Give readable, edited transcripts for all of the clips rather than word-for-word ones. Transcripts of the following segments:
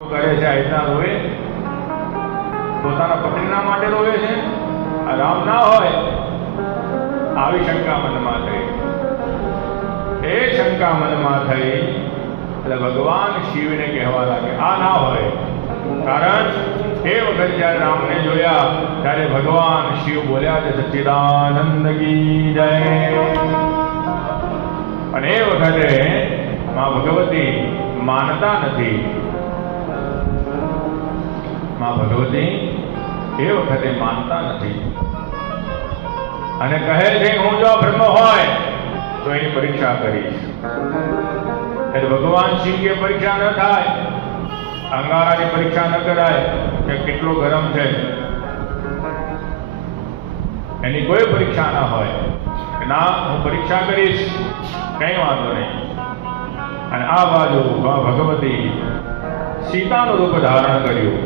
કરે છે એટલા રોવે, પોતાના પત્નીના માટે રોવે છે, આ રામ ના હોય. આવી શંકા મનમાં થઈ. એ શંકા મનમાં થઈ એટલે ભગવાન શિવને કહેવા લાગે આ ના હોય. કારણ એ વખત જ્યારે રામને જોયા ત્યારે ભગવાન શિવ બોલ્યા છે સચ્ચિદાનંદ કી જય. અને એ વખતે માં ભગવતી માનતા નથી. માં ભગવતી એ વખતે માનતા નથી અને કહે છે હું જો બ્રહ્મ હોય તો એની પરીક્ષા કરીશ. એટલે ભગવાન શિવ કે પરીક્ષા ન થાય, અંગારાની પરીક્ષા ન કરાય કે કેટલો ગરમ છે, એની કોઈ પરીક્ષા ના હોય. ના, હું પરીક્ષા કરીશ, કઈ વાંધો નહીં. અને આ બાજુ ભગવતી સીતાનું રૂપ ધારણ કર્યું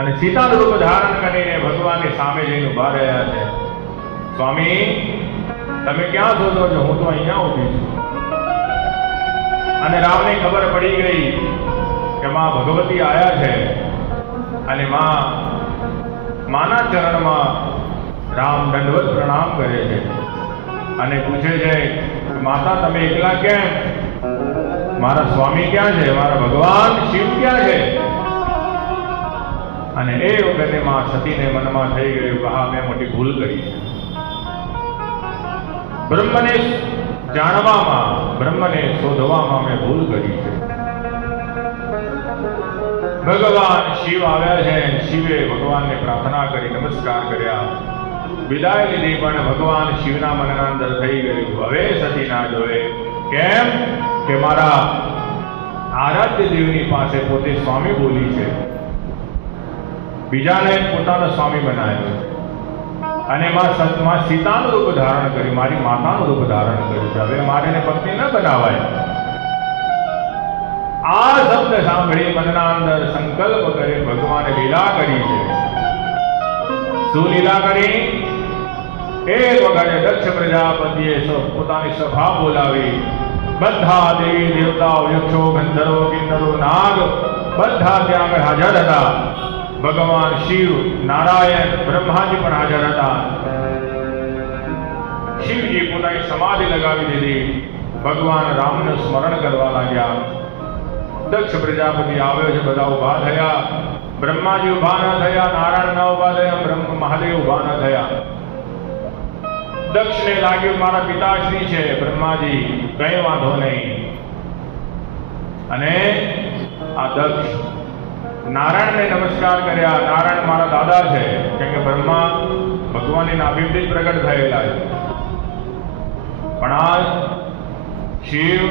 અને સીતાનું રૂપ ધારણ કરીને ભગવાનની સામે જઈને ઉભા રહ્યા છે. સ્વામી, તમે ક્યાં શોધો છો? હું તો અહીંયા ઊભી છું. અને રામને ખબર પડી ગઈ કે માં ભગવતી આયા છે. અને માના ચરણમાં રામ દંડવત પ્રણામ કરે છે અને પૂછે છે માતા તમે એકલા કેમ? મારા સ્વામી ક્યાં છે? મારા ભગવાન શિવ ક્યાં છે? અને એ વખતે માં સતીને મનમાં થઈ ગયું કે હા, મેં મોટી ભૂલ કરી છે. બ્રહ્મને જાણવામાં, બ્રહ્મને શોધવામાં મેં ભૂલ કરી છે. ભગવાન શિવ આવ્યા છે. શિવે ભગવાનને પ્રાર્થના કરી, નમસ્કાર કર્યા, વિદાય લીધી. પણ ભગવાન શિવના મનના અંદર થઈ ગયું હવે સતી ના જોવે. કેમ કે મારા આરાધ્ય દેવની પાસે પોતે સ્વામી બોલી છે, બીજાને પોતાનો સ્વામી બનાવ્યો અને માં સીતાનું રૂપ ધારણ કર્યું, મારી માતાનું રૂપ ધારણ કર્યું છે. હવે મારે પત્ની ન બનાવાય. આ શબ્દ સાંભળી મનના અંદર સંકલ્પ કરી ભગવાને લીલા કરી છે. શું લીલા કરી? એક વખતે દક્ષ પ્રજાપતિએ પોતાની સભા બોલાવી. બધા દેવી દેવતાઓ, યક્ષો, ગંધર્વો, કિન્નરો, નાગ બધા ત્યાં આગળ હાજર હતા. ભગવાન શિવ, નારાયણ, બ્રહ્માજી પણ હાજર હતા. શિવજી પોતાની સમાધિ લગાવી દીધી. ભગવાન રામનું સ્મરણ કરવા લાગ્યા. દક્ષ પ્રજાપતિ આવ્યો છે, બધા ઉભા થયા. બ્રહ્માજી ઉભા ન થયા, નારાયણ ન ઉભા થયા, મહાદેવ ઉભા ન થયા. દક્ષને લાગ્યું મારા પિતાશ્રી છે બ્રહ્માજી, કઈ વાંધો નહીં. અને આ દક્ષ નારાયણને નમસ્કાર કર્યા. નારાયણ મારા દાદા છે, કેમ કે બ્રહ્મા ભગવાનની નાભીથી પ્રગટ થયેલા છે. પણ આ શિવ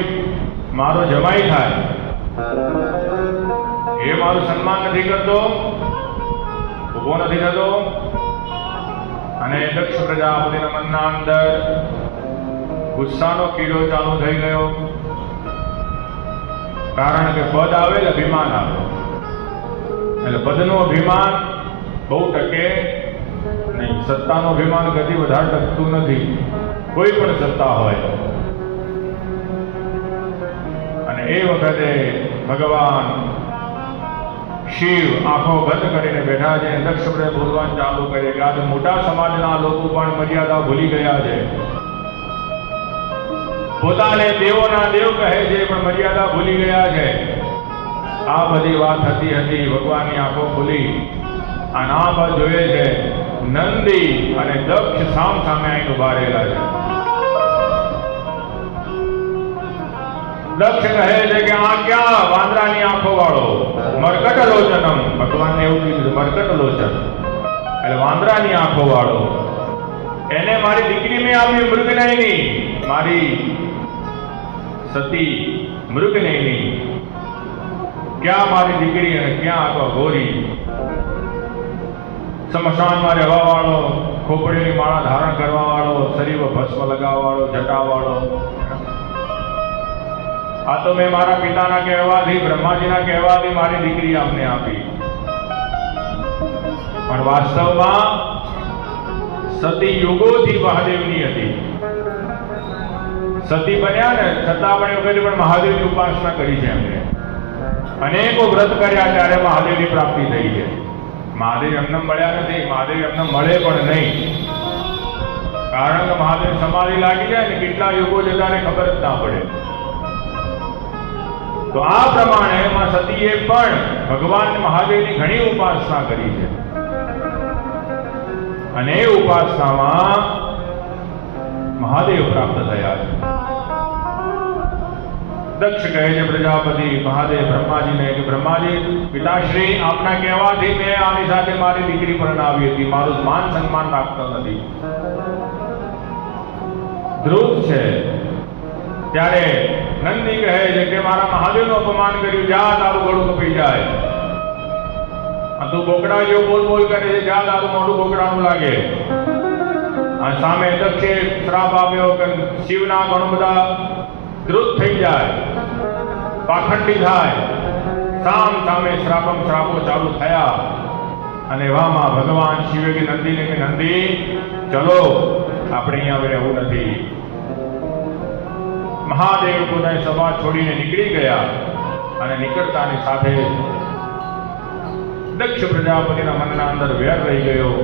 મારો જમાઈ થાય, એ મારું સન્માન નથી કરતો, ઉભો નથી થતો. અને દક્ષ પ્રજાપતિના મનના અંદર ગુસ્સાનો કીડો ચાલુ થઈ ગયો. કારણ કે પદ આવે એટલે અભિમાન આવે, એટલે પદનું અભિમાન બહુ ટકે નહીં. સત્તાનું અભિમાન કદી વધારે ટકતું નથી, કોઈ પણ સત્તા હોય. અને એ વખતે ભગવાન શિવ આંખો બંધ કરીને બેઠા છે. દક્ષ બોલવાનું ચાલુ કરે કે આજે મોટા સમાજના લોકો પણ મર્યાદા ભૂલી ગયા છે. પોતાને દેવોના દેવ કહે છે પણ મર્યાદા ભૂલી ગયા છે. આ બધી વાત થતી હતી. ભગવાનની આંખો ખુલી અને આ બાજુ જોઈએ છે નંદી અને દક્ષ સામ સામે આવીને ઉભા રહેલા છે. દક્ષ કહે છે કે આ ક્યાં વાંદરાની આંખો વાળો, મરકટ લોચનમ. ભગવાનને એવું કીધું, મરકટ લોચન એટલે વાંદરાની આંખો વાળો. એને મારી દીકરી મેં આપી મૃગનયની, મારી સતી મૃગનયની. ક્યાં મારી દીકરી અને ક્યાં આખો ગોરી. સ્મશાનમાં રહેવા વાળો, ખોપડીની માળા ધારણ કરવા વાળો, શરીર ભસ્મ લગાવવા વાળો, જટા વાળો. આ તો મેં મારા પિતાના કહેવાથી, બ્રહ્માજીના કહેવાથી મારી દીકરી આપને આપી. પણ વાસ્તવમાં સતી યુગોથી મહાદેવની હતી. સતી બન્યા ને છતાં પણ એ વખતે પણ મહાદેવની ઉપાસના કરી છે એમણે. અનેકો વ્રત કર્યા ત્યારે મહાદેવની પ્રાપ્તિ થઈ છે. મહાદેવ એમને મળ્યા નથી, મહાદેવ એમને મળે પણ નહીં. કારણ કે મહાદેવ સમાધિ લાગી જાય ને કેટલા યુગો જતા ખબર જ ના પડે. તો આ પ્રમાણે માં સતીએ પણ ભગવાન મહાદેવની ઘણી ઉપાસના કરી છે અને એ ઉપાસનામાં મહાદેવ પ્રાપ્ત થયા છે. દક્ષ કહે છે પ્રજાપતિ મહાદેવ બ્રહ્માજીને કે બ્રહ્માજી પિતાશ્રી આપના કહેવાથી મેં આની સાથે મારી દીકરી પરણાવી હતી, મારું માન સન્માન રાખતો નથી. ધ્રુવ છે ત્યારે નંદી કહે છે કે મારા મહાદેવનું અપમાન કર્યું, જા તારું ગળું કપાઈ જાય. તું બોકડા જેવો બોલ બોલ કરે છે, જા તારું મોઢું બોકડાનું લાગે. અને સામે દક્ષે શ્રાપ આપ્યો કે શિવના ઘણું બધા ધ્રુત થઈ જાય, પાખંડી થાય. સામ સામે શ્રાપમ શ્રાપો ચાલુ થયા અને એવામાં ભગવાન શિવે કે નંદીને કે નંદી ચલો આપણે અહીંયા રહેવું નથી. મહાદેવ પોતાની સભા છોડીને નીકળી ગયા અને નીકળતાની સાથે દક્ષ પ્રજાપતિના મનના અંદર વેર રહી ગયો.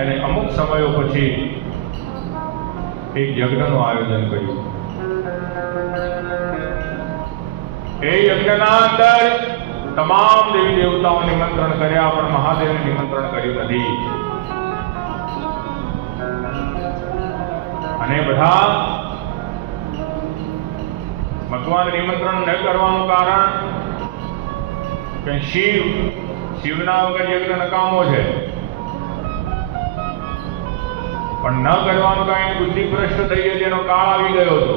એને અમુક સમયો પછી એક યજ્ઞનું આયોજન કર્યું. એ યજ્ઞના અંદર તમામ દેવી દેવતાઓ નિમંત્રણ કર્યા પણ મહાદેવને નિમંત્રણ કર્યું નથી. અને બધા ભગવાન નિમંત્રણ ન કરવાનું કારણ કે શિવના વગર યજ્ઞ નકામો છે. પણ ન કરવાનું કારણ બુદ્ધિ ભ્રષ્ટ થઈ ગઈ, એનો કાળ આવી ગયો હતો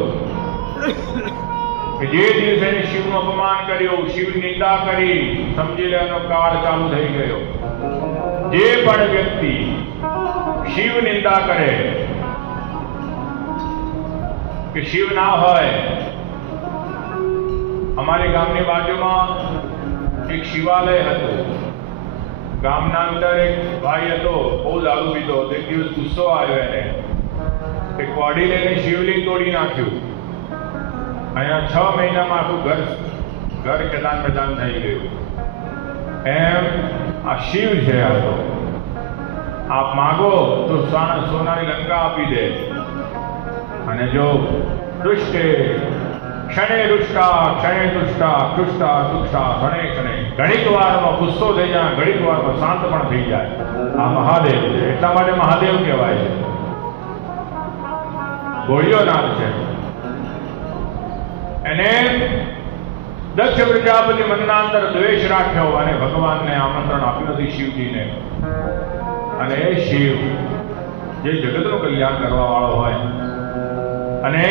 કે જે દિવસે શિવનું અપમાન કર્યું, શિવની નિંદા કરી, સમજી લેવાનો કાળ ચાલુ થઈ ગયો. જે પણ વ્યક્તિ શિવ નિંદા કરે કે શિવ ના હોય. અમારી ગામની બાજુમાં એક શિવાલય હતું. ગામના અંદર એક ભાઈ હતો, બહુ દારૂ પીધો. એક દિવસ ગુસ્સો આવ્યો એને, એક કોડી લઈને શિવલિંગ તોડી નાખ્યું. અહીંયા 6 મહિનામાં આખું ઘર ખેદાન મેદાન થઈ ગયું. એમ આ શિવ છે. આ તો આપ માગો તો સોનાની લંકા આપી દે. અને જો દુષ્ટે ક્ષણે દુષ્ટા ક્ષણે દુષ્ટા દુષ્ટા દુષ્ટા ક્ષણે ક્ષણે ઘણીક વારમાં ગુસ્સો થઈ જાય, ઘણીક વારમાં શાંત પણ થઈ જાય. આ મહાદેવ છે. એટલા માટે મહાદેવ કહેવાય છે. ભોળિયોનાથ છે. એને દક્ષ પ્રજાપતિ મનના અંદર દ્વેષ રાખ્યો અને ભગવાનને આમંત્રણ આપ્યું નથી શિવજીને. અને એ શિવ જે જગતનું કલ્યાણ કરવા વાળો હોય અને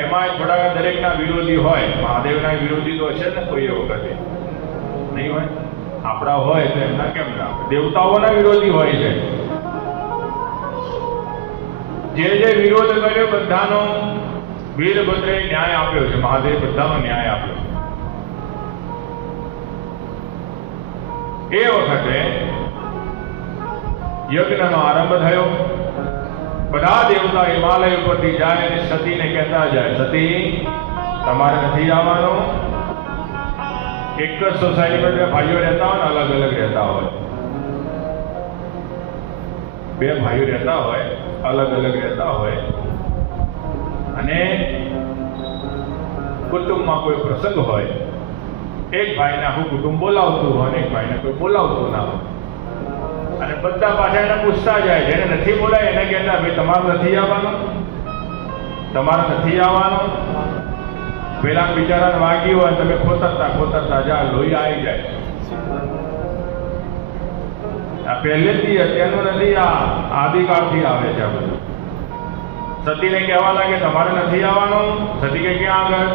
એમાં થોડા દરેકના વિરોધી હોય. મહાદેવના વિરોધી તો છે ને કોઈ વખતે નહીં હોય. આપણા હોય તો એમના કેમ ના? દેવતાઓના વિરોધી હોય છે. જે વિરોધ કર્યો બધાનો વીરભદ્રે ન્યાય આપ્યો છે. મહાદેવ બધાનો ન્યાય આપ્યો. એ વખતે યજ્ઞનો આરંભ થયો. બધા દેવતા હિમાલય ઉપરથી જાય અને સતીને કહેતા જાય, સતી તમારે નથી આવવાનું. એક જ સોસાયટી પર બે ભાઈઓ રહેતા હોય ને અલગ અલગ રહેતા હોય. બે ભાઈઓ રહેતા હોય, અલગ અલગ રહેતા હોય અને કુટુંબમાં કોઈ પ્રસંગ હોય, એક ભાઈને આખું કુટુંબ બોલાવતું હોય અને એક ભાઈને કોઈ બોલાવતું ના હોય. અને બધા પાછા એને પૂછતા જાય. જેને નથી બોલાય એને કહેતા ભાઈ તમારે નથી આવવાનું, તમારે નથી આવવાનું. પેલા બિચારાને વાગી હોય તમે ખોતરતા જા લોહી આવી જાય. આ પહેલેથી અત્યારનું નથી, આ આદિકાળથી આવે છે આ બધું. સતીને કહેવા લાગે તમારે નથી આવવાનું. સતી કે ક્યાં આગળ?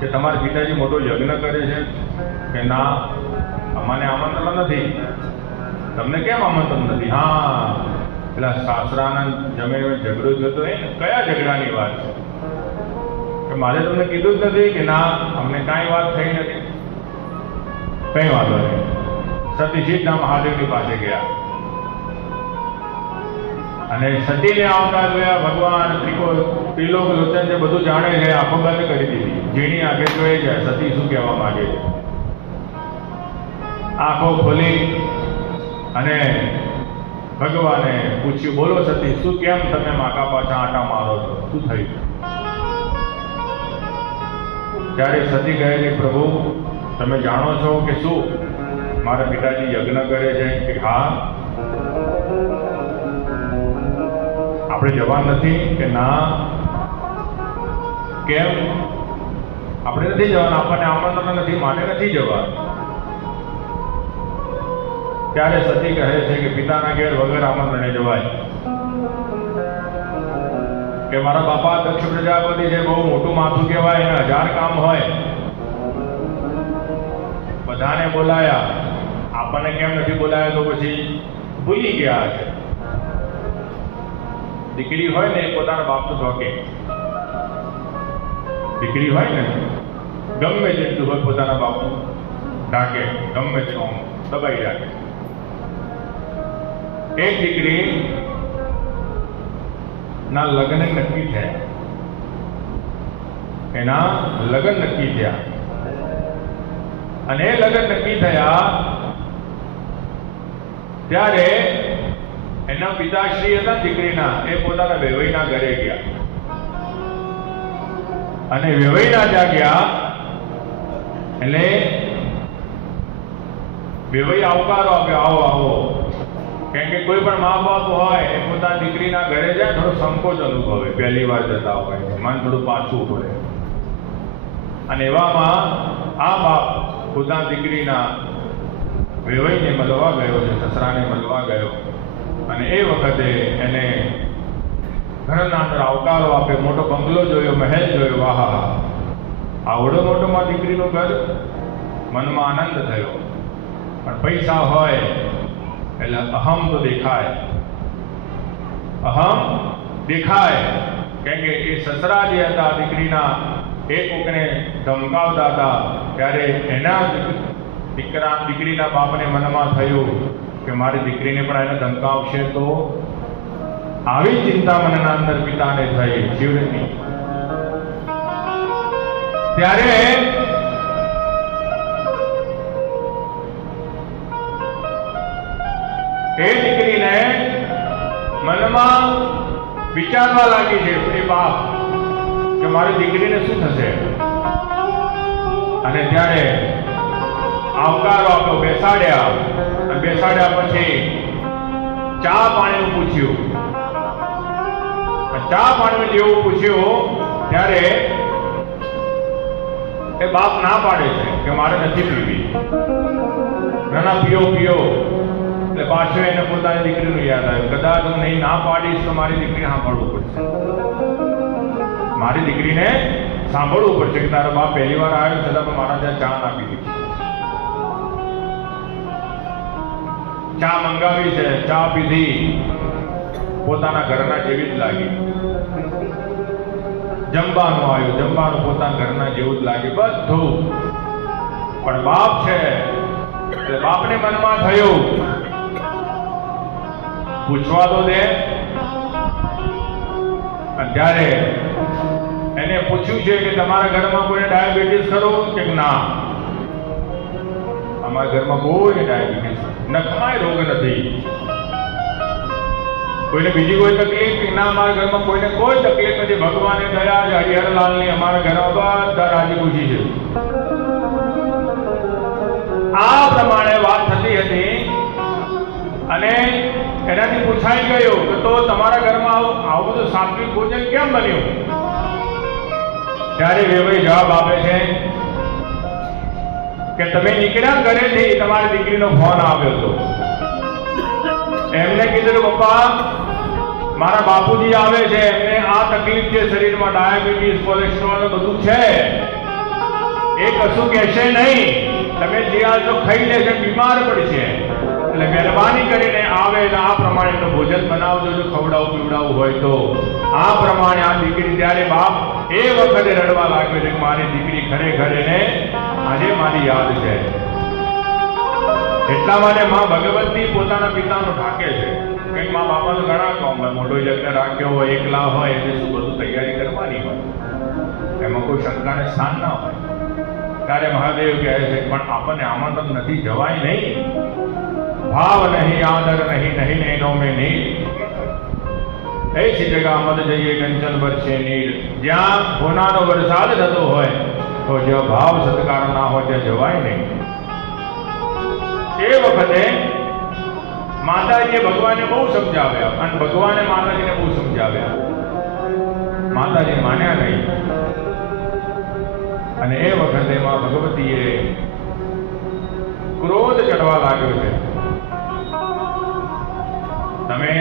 કે તમારા પિતાજી મોટો યજ્ઞ કરે છે. કે ના, અમને આમંત્રણ નથી. તમને કેમ આમંત્રણ નથી? હા, પેલા સાસરાના જમે ઝઘડો થતો હોય ને. કયા ઝઘડાની વાત છે? કે મારે તમને કીધું જ નથી. કે ના, અમને કાંઈ વાત થઈ નથી. કઈ વાંધો નહીં. સતી સીધા મહાદેવની પાસે ગયા અને સતીને આવતા જોયા. ભગવાન ત્રિલોક લોચન જે બધું જાણે છે આંખો બંધ કરી દીધી. ઝીણી આંખે જોઈ જાય સતી શું કહેવા માંગે છે. આંખો ખોલી અને ભગવાને પૂછ્યું, બોલો સતી, શું કેમ તમે માકા પાછા આંટા મારો છો, શું થયું? ત્યારે સતી કહે છે, પ્રભુ તમે જાણો છો કે શું મારા પિતાજી યજ્ઞ કરે છે? કે હા. આપણે જવા નથી? કે ના. કેમ? આપણે નથી જવાના, આપણને આમંત્રણ નથી, માટે નથી જવા. ત્યારે સતી કહે છે કે પિતાના ઘેર વગર આમંત્રણે જવાય. કે મારા બાપા દક્ષ પ્રજાપતિ છે, બહુ મોટું માથું કહેવાય, એને 1000 કામ હોય. બધાને બોલાયા, આપણને કેમ નથી બોલાયા? તો પછી ભૂલી ગયા છે. દીકરી હોય ને પોતાના બાપનું ઢોકે. દીકરી હોય ને ગમે તેટલું હોય પોતાના બાપનું ઢાકે, ગમે તેટલું દબાઈ રાખે. એક દીકરી ના લગ્ન નક્કી થયા, એના લગ્ન નક્કી થયા, અને એ લગ્ન નક્કી થયા ત્યારે એના પિતાશ્રી હતા દીકરીના, એ પોતાના વેવાઈના ઘરે ગયા. અને વેવાઈના ત્યાં ગયા એટલે વેવાઈ આવકારો આપ્યો, આવો આવો. કેમ કે કોઈ પણ મા બાપ હોય એ પોતાની દીકરીના ઘરે જાય થોડો સંકોચ અનુભવે, પહેલી વાર જતા હોય, મન થોડું પાછું પડે. અને એવામાં આ બાપ પોતાની દીકરીના વેવાઈને મળવા ગયો છે, સસરાને મળવા ગયો. અને એ વખતે એને ઘરના અંદર આવકારો આપે, મોટો બંગલો જોયો, મહેલ જોયો. વાહ, આવડો મોટો માં દીકરીનું ઘર, મનમાં આનંદ થયો. પણ પૈસા હોય એટલે અહમ તો દેખાય, અહમ દેખાય. કેમ કે એ સસરા જે હતા દીકરીના, એ કોકને ધમકાવતા હતા, ત્યારે એના દીકરીના બાપને મનમાં થયું કે મારી દીકરીને પણ એને ધમકાવશે તો. આવી ચિંતા મનના અંદર પિતાને થઈ જીવની. ત્યારે એ દીકરીને મનમાં વિચારવા લાગી છે એ બાપ કે મારી દીકરીને શું થશે. અને ત્યારે આવકારો આપ્યો, બેસાડ્યા. અને બેસાડ્યા પછી ચા પાણીનું પૂછ્યું. ચા પાણી જેવું પૂછ્યું ત્યારે એ બાપ ના પાડે છે કે મારે નથી પીવી. ના પીઓ પીઓ. એટલે પાછો એને પોતાની દીકરીનું યાદ આવ્યું, કદાચ હું નહીં ના પાડીશ તો મારી દીકરી સાંભળવું પડશે, મારી દીકરીને સાંભળવું પડશે કે તારો બાપ પહેલી વાર આવ્યો છતાં પણ મારા ત્યાં ચા ના પીધી. ચા મંગાવી છે, ચા પીધી, પોતાના ઘરના જેવી જ લાગી. જમવાનું આવ્યું, જમવાનું પોતાના ઘરના જેવું જ લાગે બધું. પણ બાપ છે એટલે બાપને મનમાં થયું પૂછવા તો દે. અને ત્યારે એને પૂછ્યું છે કે તમારા ઘરમાં કોઈને ડાયાબિટીસ ખરો? કે ના, અમારા ઘરમાં કોઈને ડાયાબિટીસ નખમાય રોગ નથી. કોઈને બીજી કોઈ તકલીફ? કે ના, અમારા ઘરમાં કોઈને કોઈ તકલીફ નથી. ભગવાને દયા છે હરિહરલાલની, અમારા ઘરમાં બધા રાજી ખુશી છે. આ પ્રમાણે વાત થતી હતી. અને એનાથી પૂછાઈ ગયું કે તો તમારા ઘરમાં આવું બધું સાત્વિક ભોજન કેમ બન્યું? ત્યારે વેવાઈ જવાબ આપે છે કે તમે નીકળ્યા ઘરેથી તમારી દીકરીનો ફોન આવ્યો હતો. એમને કીધું પપ્પા મારા બાપુજી આવે છે, એમને આ તકલીફ છે શરીરમાં, ડાયાબિટીસ, કોલેસ્ટ્રોલ બધું છે, એ કશું કહેશે નહીં, તમે જે તો ખાઈ લેશે, બીમાર પડશે, એટલે મહેરબાની કરીને આવે એટલે આ પ્રમાણે ભોજન બનાવજો, જો ખવડાવું પીવડાવું હોય તો. આ પ્રમાણે આ દીકરી, ત્યારે બાપ એ વખતે રડવા લાગ્યો છે કે મારી દીકરી ખરેખર એને આજે મારી યાદ છે. એટલા માટે માં ભગવતી પોતાના પિતાનો ઢાકે છે. કંઈક મા બાપાનો ઘણા કામ હોય, મોટો યજ્ઞ રાખ્યો હોય, એકલા હોય એટલે શું બધું તૈયારી કરવાની હોય. એમાં કોઈ શંકાને સ્થાન ના હોય. ત્યારે મહાદેવ કહે છે પણ આપણને આમંત્રણ નથી, જવાય નહીં. ભાવ નહીં, આદર નહીં, નહીં નૈનો મેં નીર. ऐसी जगह मत जाइए कंचन वर्षे नीर. જ્યાં સોનાનો વરસાદ થતો હોય તો જો ભાવ સત્કાર ના હોય ત્યાં જવાય નહીં. એ વખતે માતાજીએ ભગવાનને બહુ સમજાવ્યા અને ભગવાને માતાજીને બહુ સમજાવ્યા. માતાજી માન્યા નહીં. અને એ વખતે માં ભગવતીએ ક્રોધ ચડવા લાગ્યો છે. તમે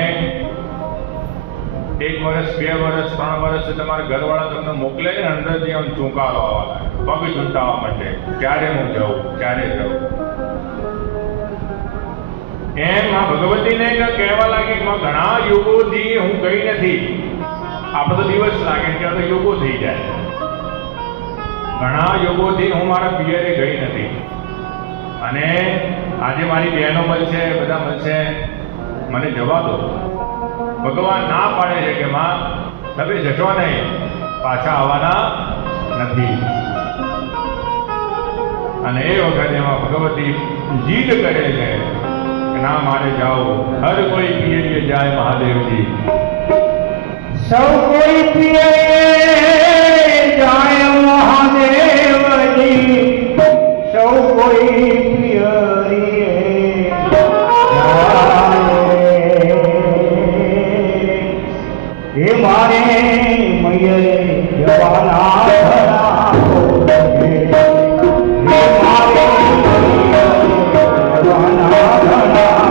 1 વર્ષ 2 વર્ષ 3 વર્ષ તમારા ઘરવાળા તમને મોકલે ને અંદરથી આમ ચૂંકારો આવવા લાગે, પગ ચૂંટાવા માટે, ક્યારે હું જાઉં, ક્યારે જાઉં. એમ આ ભગવતીને કહેવા લાગી કે ઘણા યુગોથી હું ગઈ નથી. આપણે તો દિવસ લાગે, ત્યાં તો યુગો થઈ જાય. ઘણા યુગોથી હું મારા પિયરે ગઈ નથી અને આજે મારી બહેનો મળશે, બધા મળશે, મને જવા દો. ભગવાન ના પાડે છે કે માં તમે જશો નહીં, પાછા આવવાના નથી. અને એ વખતે એમાં ભગવતી જીદ કરે છે કે ના મારે જાઓ. હર કોઈ પિયરીએ જાય મહાદેવજી. સૌ કોઈ પિયરીએ જાય મહાદેવજી. સૌ કોઈ પિયરીએ એ મારે મયરે જવાના ઘણા હે મારે જવાના ઘણા.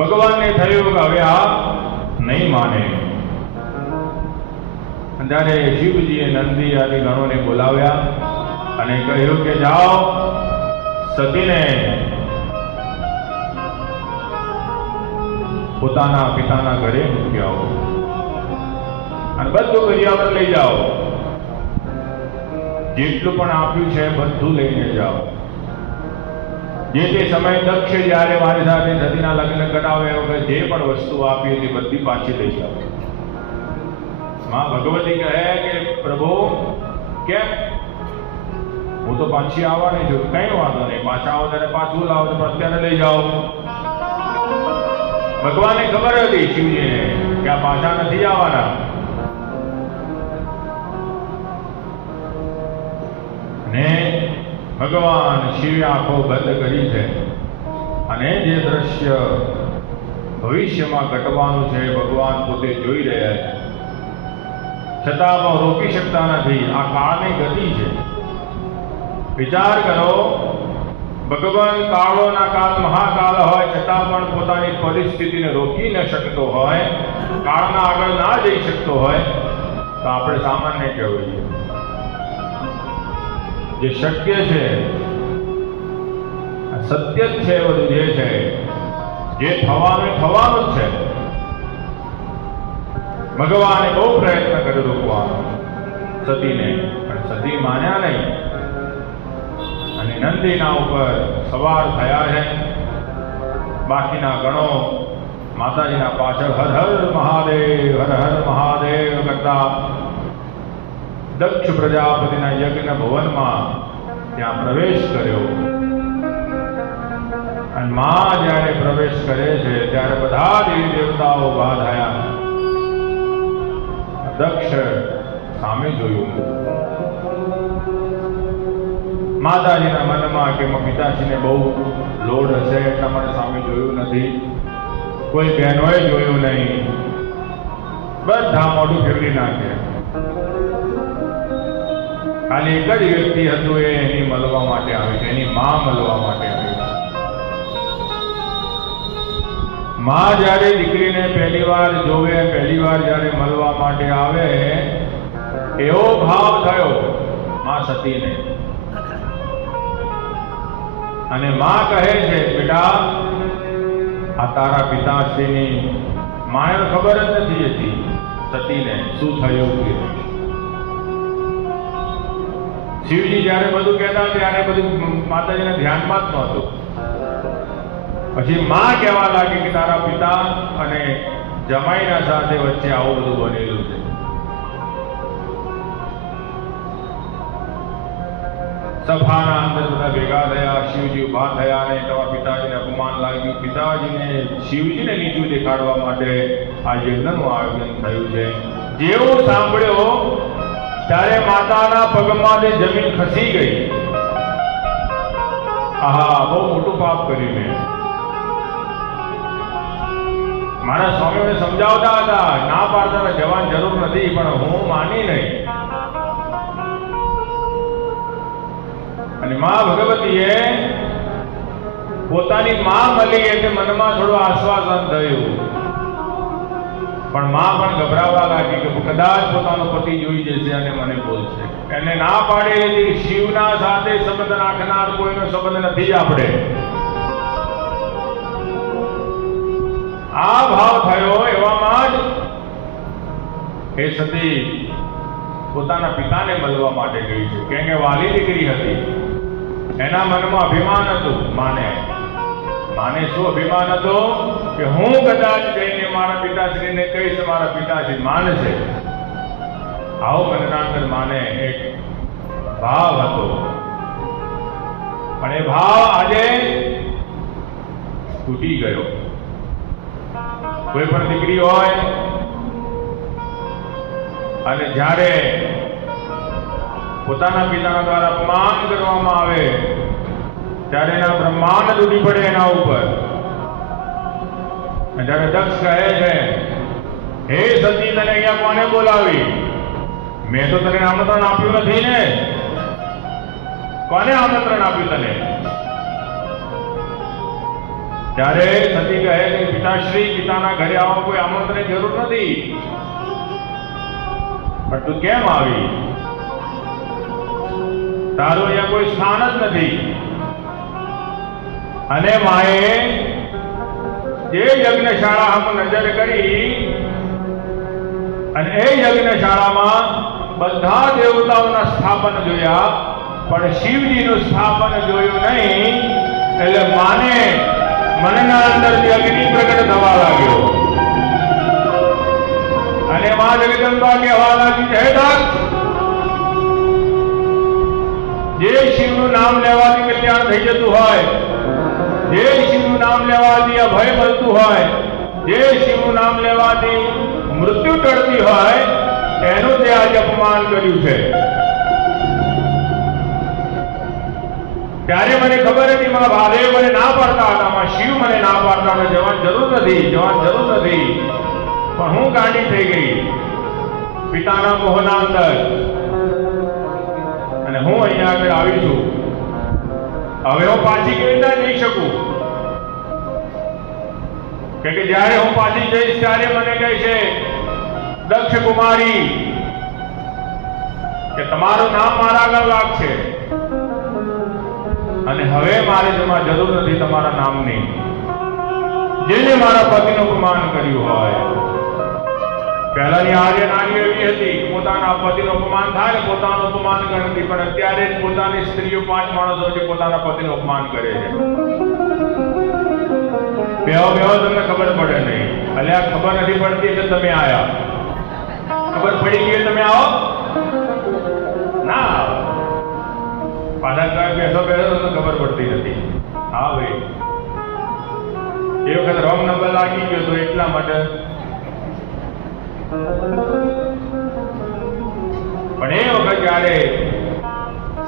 ભગવાનને થયું કે હવે આ નહીં માને. ત્યારે શિવજીએ નંદી આદિ ગણોને બોલાવ્યા અને કહ્યું કે જાઓ સતીને પોતાના પિતાના ઘરે મૂકી આવો અને બધું કરિયાવર લઈ જાઓ, જેટલું પણ આપ્યું છે બધું લઈને જાઓ. જે તે સમય દક્ષ જ્યારે મારી સાથે સતીના લગ્ન કરાવે વગર જે પણ વસ્તુ આપી હતી બધી પાછી લઈ જાઓ. માં ભગવતી કહે કે પ્રભુ કેમ? હું તો પાછી આવવાની છું. કઈ વાંધો નહીં, પાછા આવો ત્યારે પાછું લાવો, તો અત્યારે લઈ જાઓ. ભગવાનને ખબર હતી શિવજીને કે આ પાછા નથી આવવાના. ને ભગવાન શિવે આંખો બંધ કરી છે અને જે દ્રશ્ય ભવિષ્યમાં ઘટવાનું છે ભગવાન પોતે જોઈ રહ્યા છે, છતાં પણ રોકી શકતા નથી. આ કાળની ગતિ છે. વિચાર કરો, ભગવાન કાળોના કાળ મહાકાળ હોય છતાં પણ પોતાની પરિસ્થિતિને રોકી ન શકતો હોય, કાળના આગળ ના જઈ શકતો હોય, તો આપણે સામાન્ય કહેવું જોઈએ. જે શક્ય છે, સત્ય જ છે, બધું જે છે જે થવાનું થવાનું જ છે. ભગવાને બહુ પ્રયત્ન કર્યો રોકવાનો સતીને, પણ સતી માન્યા નહીં અને નંદીના ઉપર સવાર થયા છે. બાકીના ગણો માતાજીના પાછળ હર હર મહાદેવ હર હર મહાદેવ કરતા દક્ષ પ્રજાપતિના યજ્ઞ ભવનમાં ત્યાં પ્રવેશ કર્યો. અને માં જ્યારે પ્રવેશ કરે છે ત્યારે બધા દેવી દેવતાઓ ઉભા થયા. દક્ષ સામે જોયું. માતાજીના મનમાં કે પિતાજીને બહુ લોડ હશે એટલા માટે સામે જોયું નથી. કોઈ બહેનોએ જોયું નહીં. બધા મોઢું ફેરવી નાખે. ખાલી એક જ વ્યક્તિ હતું, એ એની મળવા માટે આવે છે, એની માં મળવા માટે આવે છે. માં જ્યારે દીકરીને પહેલી વાર જોવે, પહેલી વાર જ્યારે મળવા માટે આવે, એવો ભાવ થયો માં સતીને. અને માં કહે છે, બેટા આ તારા પિતાશ્રીની. માને ખબર જ નથી હતી સતીને શું થયું કે. શિવજી જ્યારે બધું કહેતા ત્યારે બધું માતાજીના ધ્યાનમાં જ નહોતું. પછી માં કહેવા લાગી કે તારા પિતા અને જમાઈના સાથે વચ્ચે આવું બધું બનેલું છે. સભાના અંદર બધા ભેગા થયા. શિવજી ઉભા થયા અને તમારા પિતાજીને અપમાન લાગ્યું. પિતાજીને શિવજીને નીચું દેખાડવા માટે આ યજ્ઞનું આયોજન થયું છે. જેવું સાંભળ્યો ત્યારે માતાના પગમાંથી જમીન ખસી ગઈ. આહા, બહુ મોટું પાપ કર્યું મેં. મારા સ્વામીઓને સમજાવતા હતા, ના પાડતા જવાની જરૂર નથી, પણ હું માની નહીં. અને મા ભગવતીએ પોતાની માં મળી એટલે મનમાં થોડું આશ્વાસન થયું. પણ માં પણ ગભરાવા લાગી કે કદાચ પોતાનો પતિ જોઈ જશે અને મને બોલશે. એને ના પાડી હતી. શિવના સાથે સંબંધ રાખનાર કોઈનો સંબંધ નથી આપણે. આ ભાવ થયો. એવામાં જ એ સતી પોતાના પિતાને મળવા માટે ગઈ છે. કેમ કે વાલી દીકરી હતી. એના મનમાં અભિમાન હતું. માને શું અભિમાન હતો કે હું કદાચ જઈને મારા પિતાશ્રીને કહીશ, મારા પિતાશ્રી માનશે. આવો મનના અંદર માને એક ભાવ હતો. પણ એ ભાવ આજે તૂટી ગયો. કોઈ પણ દીકરી હોય અને જ્યારે પોતાના પિતાના દ્વારા અપમાન કરવામાં આવે ત્યારે એના બ્રહ્માંડ તૂટી પડે એના ઉપર. જ્યારે દક્ષ કહે છે, હે સતી, તને અહીંયા કોને બોલાવી? મેં તો તને આમંત્રણ આપ્યું નથી ને. કોને આમંત્રણ આપ્યું તને? ત્યારે સતી કહે કે પિતાશ્રી, પિતાના ઘરે આવવા કોઈ આમંત્રણની જરૂર નથી, પણ તું કેમ આવી? તારું અહીંયા કોઈ સ્થાન જ નથી. અને માએ જે યજ્ઞશાળા હમ નજર કરી અને એ યજ્ઞશાળામાં બધા દેવતાઓના સ્થાપન જોયા, પણ શિવજીનું સ્થાપન જોયું નહીં. એટલે માને મનના અંદરથી અગ્નિ પ્રગટ થવા લાગ્યો અને મા જગદંબા કહેવા લાગી, હે દત્ત, જે શિવનું નામ લેવાથી કલ્યાણ થઈ જતું હોય, જે શિવનું નામ લેવાથી અભય મળતું હોય, જે શિવનું નામ લેવાથી મૃત્યુ ટળતી હોય, એનું તે આજે અપમાન કર્યું છે. ત્યારે મને ખબર હતી, મારા મહાદેવ મને ના પાડતા હતા, મારા શિવ મને ના પાડતા હતા, જવાની જરૂર નથી, જવાની જરૂર નથી. પણ હું ગાંડી થઈ ગઈ પિતાના મોહના અંદર, અને હું અહીંયા આગળ આવી છું. હવે હું પાછી કેવી રીતે જઈ શકું? કે જ્યારે હું પાછી જઈશ ત્યારે મને કહે છે દક્ષ કુમારી કે તમારું નામ મારા આગળ લાગશે, અને હવે મારે જેમાં જરૂર નથી તમારા નામની. જેને મારા પતિનું અપમાન કર્યું હોય, પહેલાની આર્ય નારીઓ એવી હતી, પોતાના પતિનું અપમાન થાય ને પોતાનું અપમાન કરતી, પણ અત્યારે જ પોતાની સ્ત્રીઓ 5 માણસો છે પોતાના પતિનું અપમાન કરે છે. બેહો તમને ખબર પડે નહીં. અલ્યા ખબર નથી પડતી એટલે તમે આયા, ખબર પડી ગઈ તમે આવો ના? પાછા બેસો તમને ખબર પડતી નથી. હા ભાઈ, એ વખત રોંગ નંબર લાગી ગયો તો એટલા માટે. પણ એ વખત જયારે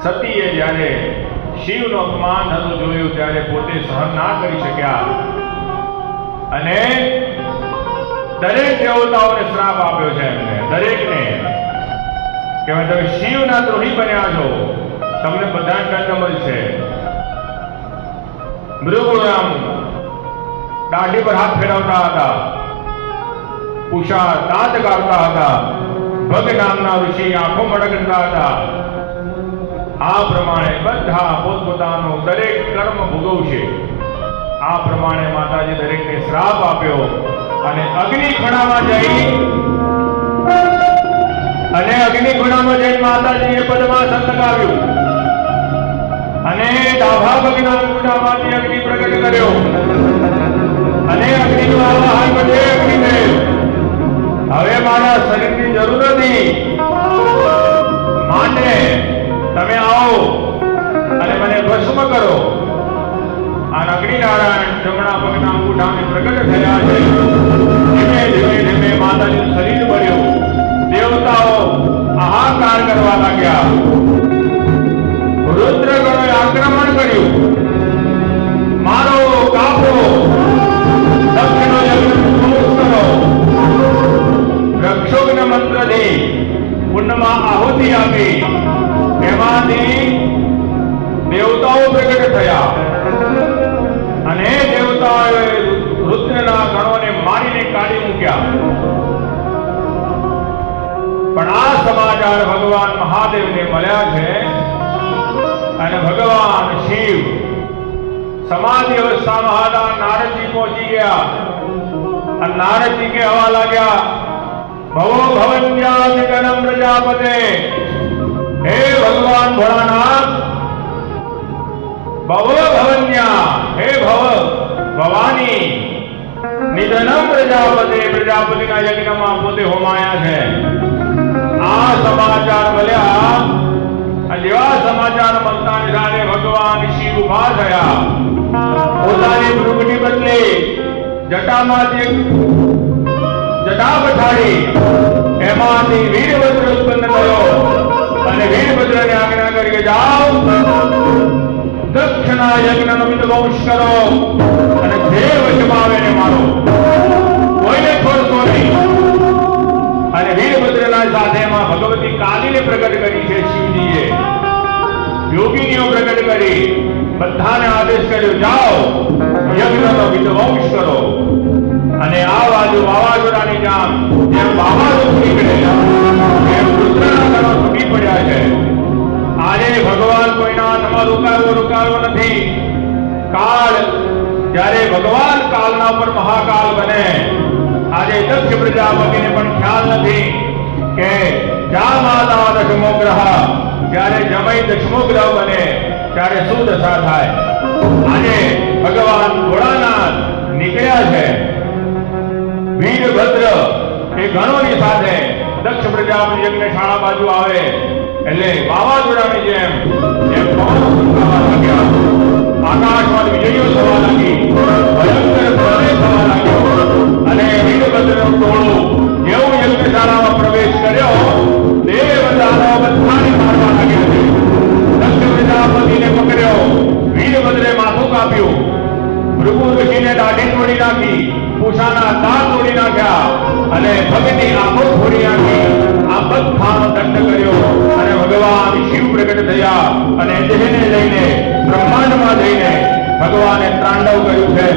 સતીએ જયારે શિવનું અપમાન થતું જોયું ત્યારે પોતે સહન ના કરી શક્યા અને દરેક દેવતાઓને શ્રાપ આપ્યો છે એમને, દરેકને, કે તમે શિવના દ્રોહી બન્યા છો, તમને બધા દંડ મળશે. મૃગુરામ દાઢી પર હાથ ફેરવતા હતા, ઉષા દાંત કાઢતા હતા, ભગ નામના ઋષિ આંખો મડકતા હતા. આ પ્રમાણે બધા પોતપોતાનું દરેક કર્મ ભોગવશે. આ પ્રમાણે માતાજી દરેકને શ્રાપ આપ્યો અને અગ્નિખુણામાં જઈ માતાજીએ પદ્માસન લગાવ્યું અને ડાભા ભગના અંગૂઠામાંથી અગ્નિ પ્રગટ કર્યો અને અગ્નિનું આવાહન બધે અગ્નિદેવ, હવે મારા શરીરની જરૂર નથી, માટે તમે આવો અને મને ભસ્મ કરો. આ અગ્નિનારાયણ જમણા પગના અંગૂઠાને પ્રગટ થયા છે. ધીમે ધીમે માતાજીનું શરીર બળ્યું. દેવતાઓ હાહાકાર કરવા લાગ્યા. રુદ્રગણોએ આક્રમણ કર્યું. મારો, કાપો, દક્ષનો યજ્ઞ કરો. રક્ષોગ્ન મંત્રથી કુંડમાં આહુતિ આપી. એમાંથી દેવતાઓ પ્રગટ થયા અને દેવતાઓએ રુદ્રના ગણોને મારીને કાઢી મૂક્યા. પણ આ સમાચાર ભગવાન મહાદેવને મળ્યા છે અને ભગવાન શિવ સમાધિ અવસ્થામાં હતા. નારદજી પહોંચી ગયા અને નારદજી કહેવા લાગ્યા, ભવો ભવન્યાધિકરમ પ્રજાપતે, હે ભગવાન ભોળાનાથ, ભવો ભવન્યા, હે ભવ ભવાની, નિધનમ પ્રજાપતે, પ્રજાપતિના યજ્ઞમાં પોતે હોમાયા છે. આ સમાચાર મળ્યા. જેવા સમાચાર મળતાની સાથે ભગવાન શિવ ઉભા થયા. પોતાની ભૃગની બદલે જટામાંથી જટા પછાડી એમાંથી વીરભદ્ર ઉત્પન્ન થયો અને વીરભદ્રને આજ્ઞા કરી કે જાઓ દક્ષના યજ્ઞનો વિધ્વંસ કરો અને જે વચમાં આવે એને મારો, કોઈને છોડશો નહીં. અને વીરભદ્રના સાથેમાં ભગવતી કાલીને પ્રગટ કરી છે શિવજીએ, યોગીનીઓ પ્રગટ કરી, બધાને આદેશ કર્યો, જાઓ યજ્ઞનો વિધ્વંસ કરો. અને આ બાજુ વાવાઝોડાની જેમ વાવાઝોડું નીકળે એમ રુદ્રના કણો તૂટી પડ્યા છે. આજે ભગવાન કોઈના હાથમાં રોકાવો નથી. કાળ જ્યારે ભગવાન કાળના ઉપર મહાકાલ બને, આજે દક્ષ પ્રજાપતિને પણ ખ્યાલ નથી કે જા માતા દશમો ગ્રહ, જ્યારે જમય દશમો ગ્રહ બને ત્યારે શું દશા થાય. આજે ભગવાન ભોળાનાથ નીકળ્યા છે. વીરભદ્ર એ ગણોની સાથે દક્ષ પ્રજાપતિ યજ્ઞશાળા બાજુ આવે એટલે વાવાઝોડાની જેમ પવનો ફૂંકાવા લાગ્યા, આકાશમાં વીજળીઓ થવા લાગી, ભયંકર પ્રલય થવા લાગ્યો. અને વીરભદ્રનું ટોળું જેવું યજ્ઞશાળામાં પ્રવેશ કર્યો, દેવ દાનવ બધાને મારવા લાગ્યા છે. દક્ષ પ્રજાપતિને પકડ્યો, વીરભદ્રે માથું કાપ્યું, ભૃગુ ઋષિને દાઢી તોડી નાખી, પૂષાના દાંત તોડી નાખ્યા અને ભગની આંખો ફોડી નાખી. આ બધાનો દંડ કર્યો અને ભગવાન શિવ પ્રગટ થયા અને દેહને લઈને બ્રહ્માંડમાં જઈને ભગવાને તાંડવ કર્યું છે.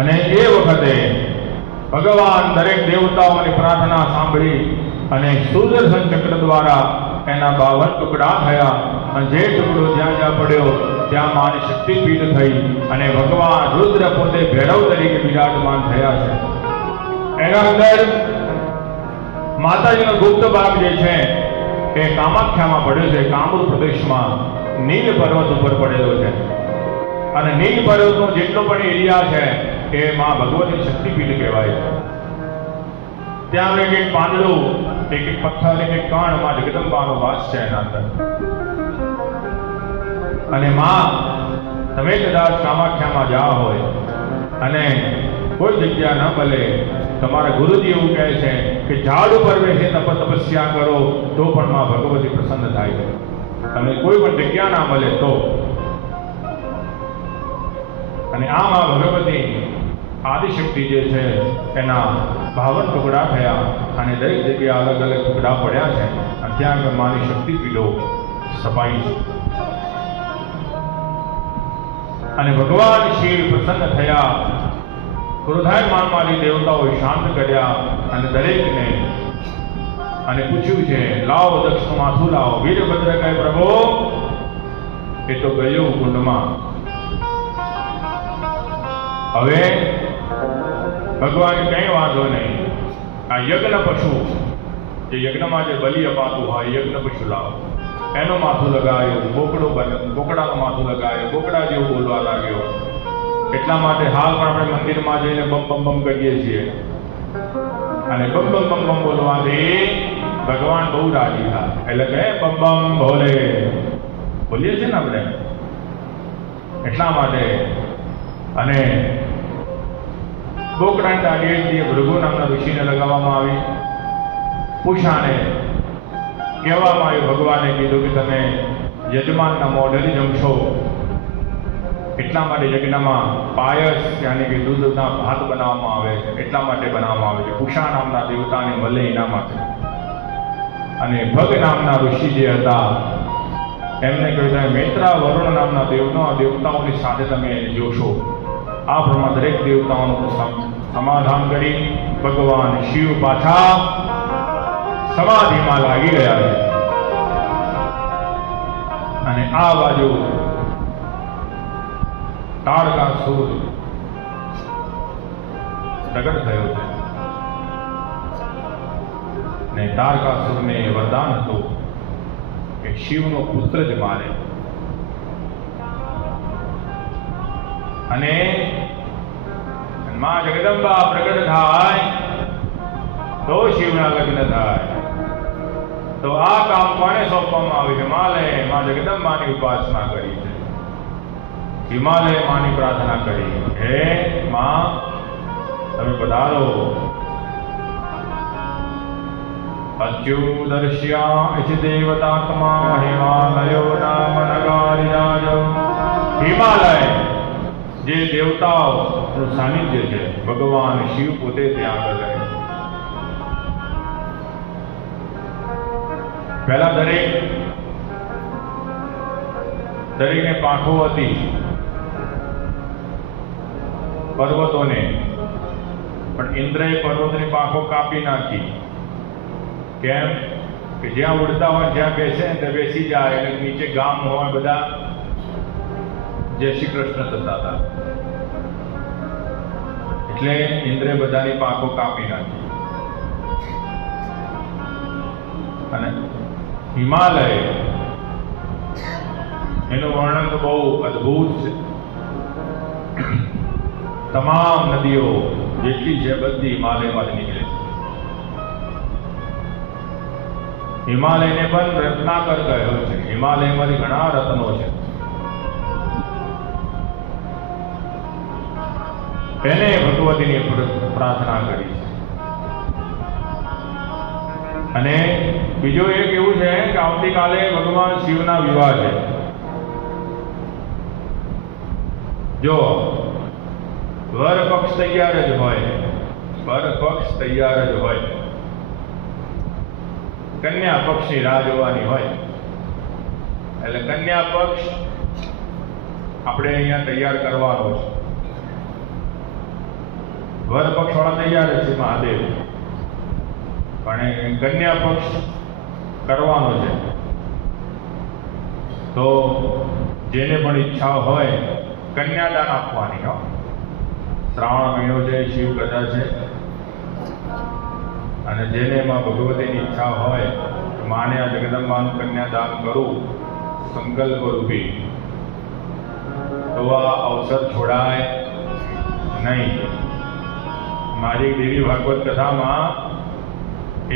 અને એ વખતે ભગવાન દરેક દેવતાઓની પ્રાર્થના સાંભળી અને સુદર્શન ચક્ર દ્વારા એના 52 ટુકડા થયા અને જે ટુકડો જ્યાં જ્યાં પડ્યો ત્યાં માની શક્તિપીઠ થઈ અને ભગવાન રુદ્ર પોતે ભૈરવ તરીકે બિરાજમાન થયા છે. એના અંદર માતાજીનો ગુપ્ત ભાગ જે છે એ કામાખ્યામાં પડ્યો છે. કામરૂપ પ્રદેશમાં નીલ પર્વત ઉપર પડેલો છે અને નીલ પર્વતનો જેટલો પણ એરિયા છે એ માં ભગવતી શક્તિપીઠ કહેવાય છે. ત્યાં એક એક પાંદડું, એક એક પથ્થર, એક એક કણ માં જગદંબાનો વાસ છે એના અંદર. અને માં તમે કદાચ કામાખ્યામાં જા હોય અને કોઈ જગ્યા ન મળે, તમારા ગુરુજી એવું કહે છે કે ઝાડ ઉપર બેસી તપસ્યા કરો તો પણ માં ભગવતી પ્રસન્ન થાય છે. તમને કોઈ પણ જગ્યા ના મળે તો. અને આ માં ભગવતી આદિશક્તિ જે છે એના 52 ટુકડા થયા અને દરેક જગ્યાએ અલગ અલગ ટુકડા પડ્યા છે અને ત્યાં આગળ માની શક્તિપીઠો સ્થપાઈ છે. અને ભગવાન શિવ પ્રસન્ન થયા. ક્રોધાયમાનવાળી દેવતાઓએ શાંત કર્યા અને દરેકને અને પૂછ્યું છે, લાવો દક્ષનું માથું લાવો. વીરભદ્ર કહે, પ્રભુ એ તો ગયું કુંડમાં. હવે ભગવાન કઈ વાંધો નહીં, આ યજ્ઞ પશુ જે યજ્ઞમાં જે બલિ અપાતું હોય યજ્ઞ પશુ લાવો. એનું માથું લગાવ્યું, બોકડાનું માથું લગાવ્યું, બોકડા જેવું બોલવા લાગ્યો. એટલા માટે હાલ પણ આપણે મંદિરમાં જઈને બમ બમ બમ કરીએ છીએ અને બમ બમ બમ બમ બોલવાથી ભગવાન બહુ રાજી થાય. એટલે કે બમ બમ ભોલે બોલીએ છીએ ને આપણે એટલા માટે. અને બોકડાની દાઢીએ ભૃગુ નામના ઋષિને લગાવવામાં આવી. પૂષાને કહેવામાં આવ્યું, ભગવાને કીધું કે તમે યજમાનના મોઢેથી જમશો. એટલા માટે યજ્ઞમાં પાયસ યાની કે દૂધના ભાત બનાવવામાં આવે છે. એટલા માટે બનાવવામાં આવે છે પૂષા નામના દેવતાને મળે એના માટે. અને ભગ નામના ઋષિ જે હતા એમને કહ્યું તમે મૈત્રા વરુણ નામના દેવતાઓની સાથે તમે જોશો. આ પ્રમાણે દરેક દેવતાઓનું સમાધાન કરી ભગવાન શિવ પાછા સમાધિમાં લાગી ગયા છે. અને આ બાજુ તારકાસુર પ્રગટ થયો છે. ને તારકાસુરને વરદાન હતું કે શિવનો પુત્ર જ મારે. અને માં જગદંબા પ્રગટ થાય તો શિવના લગ્ન થાય. તો આ કામ કોને સોંપવામાં આવ્યું? હિમાલય માં જગદંબાની ઉપાસના કરી છે. હિમાલય માની પ્રાર્થના કરી, હે માં તમે પધારો. અચ્યુદર્શ્યા ઇતિ દેવતાત્મા હિમાલયો નામ નગાર્યાય. હિમાલય જે દેવતાઓનું સાનિધ્ય છે, ભગવાન શિવ પોતે ત્યાં આગળ રહે. પહેલા દરેકને પાંખો હતી પર્વતોને, પણ ઇન્દ્રએ પર્વતની પાંખો કાપી નાખી. કેમ કે જ્યાં ઉડતા હોય જ્યાં બેસે ને ત્યાં બેસી જાય એટલે નીચે ગામ હોય બધા જય શ્રી કૃષ્ણ થતા હતા. એટલે ઇન્દ્રે બધાની પાંખો કાપી નાખી. અને હિમાલય એનું વર્ણન તો બહુ અદ્ભુત છે. તમામ નદીઓ જેટલી છે બધી હિમાલયમાંથી નીકળે છે. હિમાલયને પણ રત્નાકર કહ્યો છે. હિમાલયમાંથી ઘણા રત્નો છે. એને ભગવતીની પ્રાર્થના કરી છે. અને બીજું એક એવું છે કે આવતીકાલે ભગવાન શિવના વિવાહ છે. જો વર પક્ષ તૈયાર જ હોય, વર પક્ષ તૈયાર જ હોય, કન્યા પક્ષની રાહ જોવાની હોય, એટલે કન્યા પક્ષ આપણે અહીંયા તૈયાર કરવાનો છે. વર પક્ષ વાળા તૈયાર છે મહાદેવ, પણ કન્યા પક્ષ કરવાનો છે. તો જેને પણ ઈચ્છા હોય કન્યાદાન આપવાની. હો, શ્રાવણ મહિનો છે, શિવ કથા છે, અને જેને એમાં ભગવતીની ઈચ્છા હોય માને આ જગદંબાનું કન્યાદાન કરું સંકલ્પ રૂપી, તો આ અવસર છોડાય નહીં. મારી દેવી ભાગવત કથામાં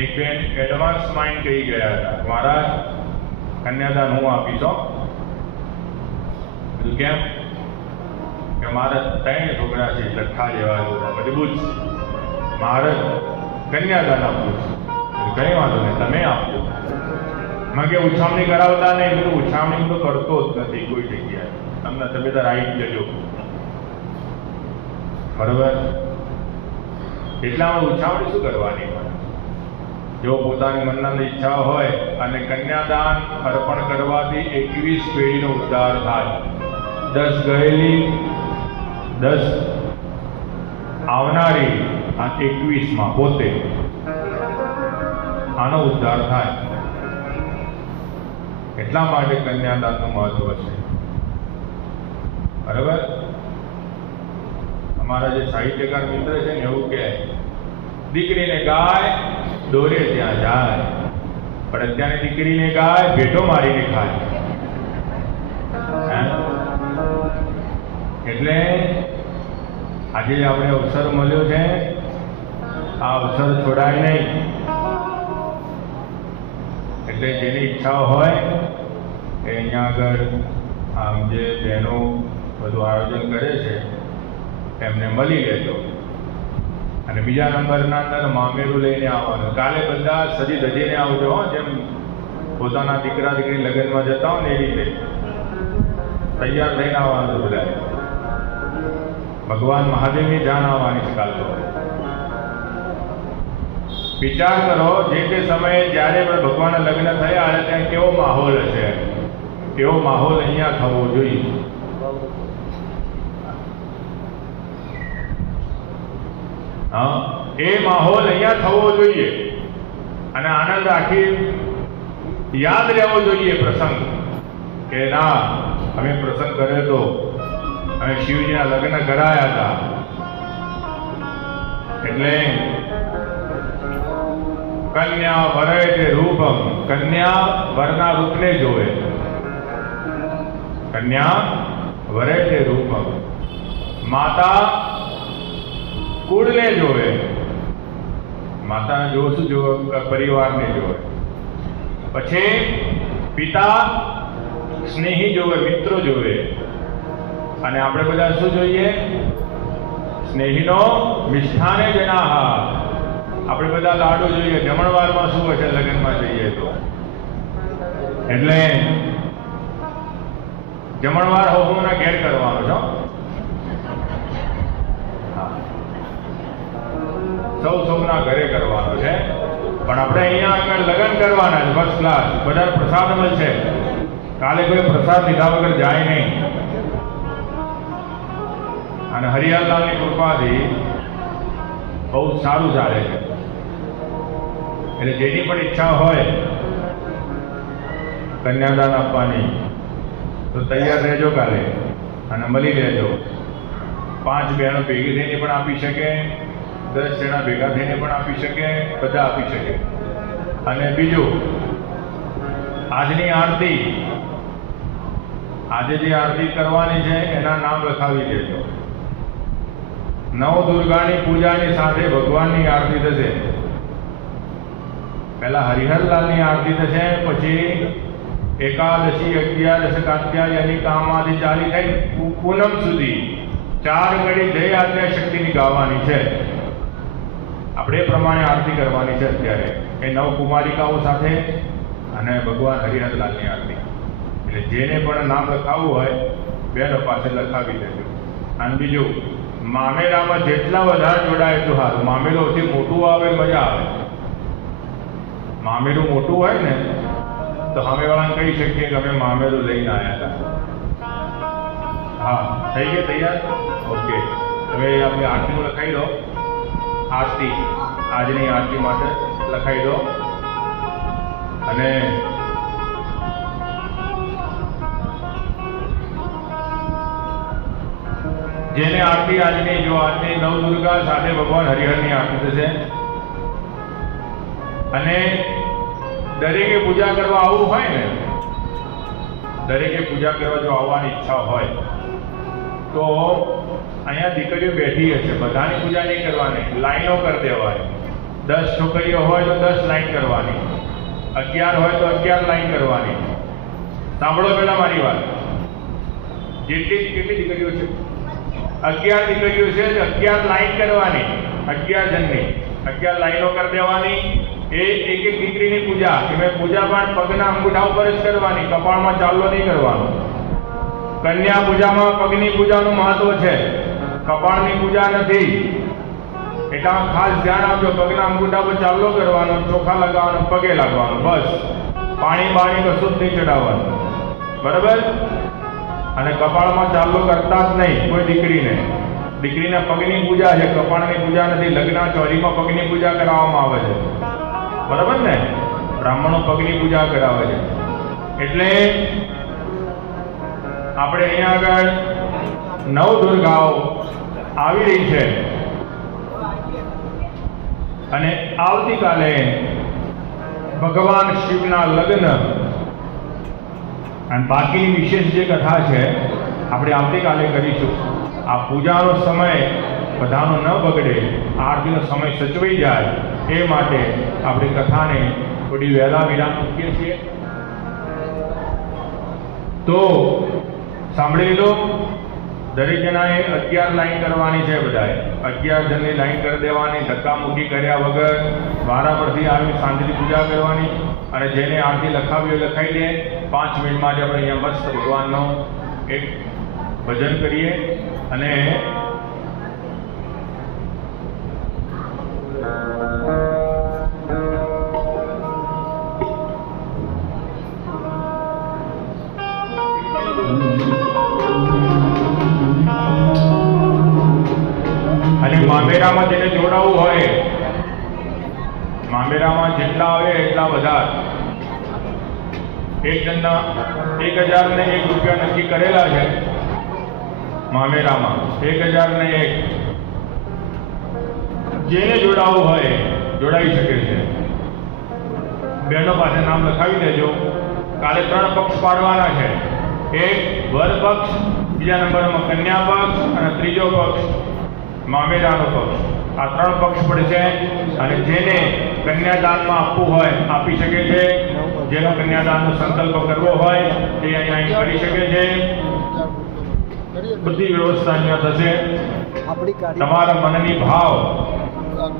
એક બેન એડવાન્સ માઇન્ડ કહી ગયા હતા, મારા કન્યાદાન હું આપીશ. બધું કેમ કે મારા 3 છોકરા છે, લઠ્ઠા જેવા મજબૂત છે, મારે કન્યાદાન આપવું છે. કઈ વાંધો નહીં, તમે આપજો. મેં કે ઉછામણી કરાવતા નહીં. બધું ઉછામણી તો કરતો જ નથી કોઈ જગ્યાએ. તમને તમે તો રાઈટ જજો, બરોબર? એટલામાં ઉછામણી શું કરવાની? જો પોતાની મનની ઈચ્છા હોય અને કન્યાદાન અર્પણ કરવાથી 21 પેઢીનો ઉદ્ધાર થાય. 10 ગયેલી, 10 આવનારી, આ 21માં પોતે આનો ઉદ્ધાર થાય. એટલા માટે કન્યાદાનનું મહત્વ છે, બરાબર? અમારા જે સાહિત્યકાર મિત્ર છે ને એવું કહે, દીકરીને ગાય દોરે ત્યાં જાય, પણ અત્યારની દીકરીને ગાય ભેટો મારીને ખાય. એટલે આજે આપણે અવસર મળ્યો છે, આ અવસર છોડાય નહીં. એટલે જેની ઈચ્છા હોય એ અહીંયા આગળ આમ જે બહેનો બધું આયોજન કરે છે એમને મળી લેજો. અને બીજા નંબરના અંદર મામેરું લઈને આવવાનું. કાલે બધા સજી ધજીને આવજો, જેમ પોતાના દીકરા દીકરી લગ્નમાં જતા હોય ને એ રીતે તૈયાર થઈને આવવાનું. બધા ભગવાન મહાદેવની જાન આવવાની છે કાલ. તો વિચાર કરો, જે તે સમયે જ્યારે પણ ભગવાનના લગ્ન થયા અને ત્યાં કેવો માહોલ હશે, એવો માહોલ અહીંયા થવો જોઈએ. હા, એ માહોલ અહીંયા થવો જોઈએ. અને આનંદ આખી યાદ રહેવો જોઈએ પ્રસંગ, કે ના અમે પ્રસંગ કર્યો તો, અમે શિવજીના લગ્ન કરાયા હતા. એટલે કન્યા વરે તે રૂપમ, કન્યા વરના રૂપને જોવે. કન્યા વરે તે રૂપમ, માતા કુળને જોવે. માતાને જો શું જોવે? પરિવારને જોવે. પછી પિતા સ્નેહી જોવે, મિત્રો જોવે. અને આપણે બધા શું જોઈએ? સ્નેહીનો મિષ્ઠાને જનાહા. આપણે બધા લાડુ જોઈએ. જમણવારમાં શું હશે લગ્નમાં જઈએ તો? એટલે જમણવાર હોમના ઘેર કરવાનો છો. સૌના ઘરે કરવાનો છે, પણ આપણે અહીંયા આગળ લગ્ન કરવાના છે. ફર્સ્ટ ક્લાસ બધા પ્રસાદ મળશે. કાલે કોઈ પ્રસાદ લીધા વગર જાય નહીં. અને હરિયાલાલની કૃપાથી બહુ સારું ચાલે છે. એટલે જેની પણ ઈચ્છા હોય કન્યાદાન આપવાની તો તૈયાર રહેજો કાલે અને મળી લેજો. 5 બહેનો ભેગી થઈને પણ આપી શકે, 10 જણા ભેગા થઈને પણ આપી શકે, બધા આપી શકે. અને બીજું, આજની આરતી આજે જે આરતી કરવાની છે એના નામ લખાવી દેજો. નવ દુર્ગાની પૂજાની સાથે ભગવાનની આરતી થશે. પહેલા હરિહરલાલની આરતી થશે, પછી એકાદશી, અગિયારસ, કાત્યાયની કામાથી ચાલી થઈ પૂનમ સુધી 4 ઘડી જય આજ્ઞા શક્તિની ગાવાની છે. આપણે એ પ્રમાણે આરતી કરવાની છે. અત્યારે એ 9 કુમારિકાઓ સાથે અને ભગવાન હરિહરલાલની આરતી. એટલે જેને પણ નામ લખાવવું હોય બેનો પાસે લખાવી દેજો. અને બીજું, મામેરામાં જેટલા વધારે જોડાય એટલું સારું. મામેરું સૌથી મોટું આવે, મજા આવે. મામેરું મોટું હોય ને તો સામેવાળાને કહી શકીએ કે અમે મામેરું લઈને આવ્યા હતા. હા, થઈ ગઈ તૈયાર? ઓકે, હવે આપણે આરતીનું લખાઈ દો. આરતી, આજની આરતી માટે લખાઈ દો. અને જેને આરતી આજની, જો આજની નવદુર્ગા સાથે ભગવાન હરિહરની આરતી થશે. અને દરેકે પૂજા કરવા આવવું હોય ને, દરેકે પૂજા કરવા જો આવવાની ઈચ્છા હોય તો અહીંયા દીકરીઓ બેઠી હશે. બધાની પૂજા નહીં કરવાની, લાઈનો કરી દેવાની. 10 છોકરીઓ હોય તો 10 લાઈન કરવાની, 11 હોય તો 11 લાઈન કરવાની. સાંભળો પહેલા મારી વાત. કેટલી દીકરીઓ છે? 11 દીકરીઓ છે, 11 લાઈન કરવાની. 11 જણની 11 લાઈનો કરી દેવાની. એ એક દીકરીની પૂજા, એમાં પૂજા પણ પગના અંગૂઠા ઉપર જ કરવાની, કપાળમાં ચાલો નહીં કરવાનો. કન્યા પૂજામાં પગની પૂજાનું મહત્વ છે, કપાળની પૂજા નથી. એટલા ખાસ ધ્યાન આપજો. પગના અંગૂઠા પર ચાલો કરવાનો, ચોખા લગાવવાનો, પગે લાગવાનું, બસ. પાણી બાણી કશું જ નહીં ચડાવવાનું, બરાબર? અને કપાળમાં ચાલો કરતા જ નહીં કોઈ દીકરીને. દીકરીના પગની પૂજા છે, કપાળની પૂજા નથી. લગ્ન ચોરીમાં પગની પૂજા કરાવવામાં આવે છે, બરાબર ને? બ્રાહ્મણો પગની પૂજા કરાવે છે. એટલે આપણે અહીંયા આગળ 9 દુર્ગાઓ આવી રહી છે. અને આવતીકાલે ભગવાન શિવના લગ્ન અને બાકીની વિશેષ જે કથા છે આપણે આવતીકાલે કરીશું. આ પૂજાનો સમય બધાનો ન બગડે, આરતીનો સમય સચવાઈ જાય એ માટે આપણી કથાને થોડી વહેલા વિરામ મૂકીએ છીએ. તો સાંભળી લો, દરેક જણાએ 11 લાઈન કરવાની છે. બધાએ 11 જણની લાઈન કરી દેવાની, ધક્કા મૂકી કર્યા વગર વારા પરથી આવી શાંતિથી પૂજા કરવાની. અને જેને આરતી લખાવી હોય લખાઈ દે. 5 મિનિટ માટે આપણે અહીંયા મસ્ત ભગવાનનો એક ભજન કરીએ. અને મામેરામાં જેને જોડાવવું હોય, મામેરામાં જેટલા આવે એટલા બધા. એક જણના 1001 રૂપિયા નક્કી કરેલા છે મામેરામાં. 1001 જેને જોડાવવું હોય જોડાઈ શકે છે. બહેનો પાસે નામ લખાવી દેજો. કાલે 3 પક્ષ પાડવાના છે. એક વર પક્ષ, બીજા નંબરમાં કન્યા પક્ષ અને ત્રીજો પક્ષ મામેરાનો પક્ષ. આ 3 પક્ષ પડશે. અને જેને કન્યાદાનમાં આપવું હોય આપી શકે છે. જેનો કન્યાદાનનો સંકલ્પ કરવો હોય તે અહીંયા કરી શકે છે. બધી વ્યવસ્થા અહીંયા થશે. તમારા મનની ભાવ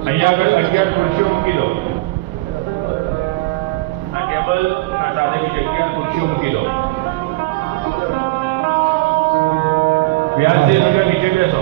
અહીંયા આગળ 11 ખુરશીઓ મૂકી દો. આ ટેબલ ના સાથે બીજી 11 ખુરશીઓ મૂકી દો. વ્યાસજી નીચે બેસો.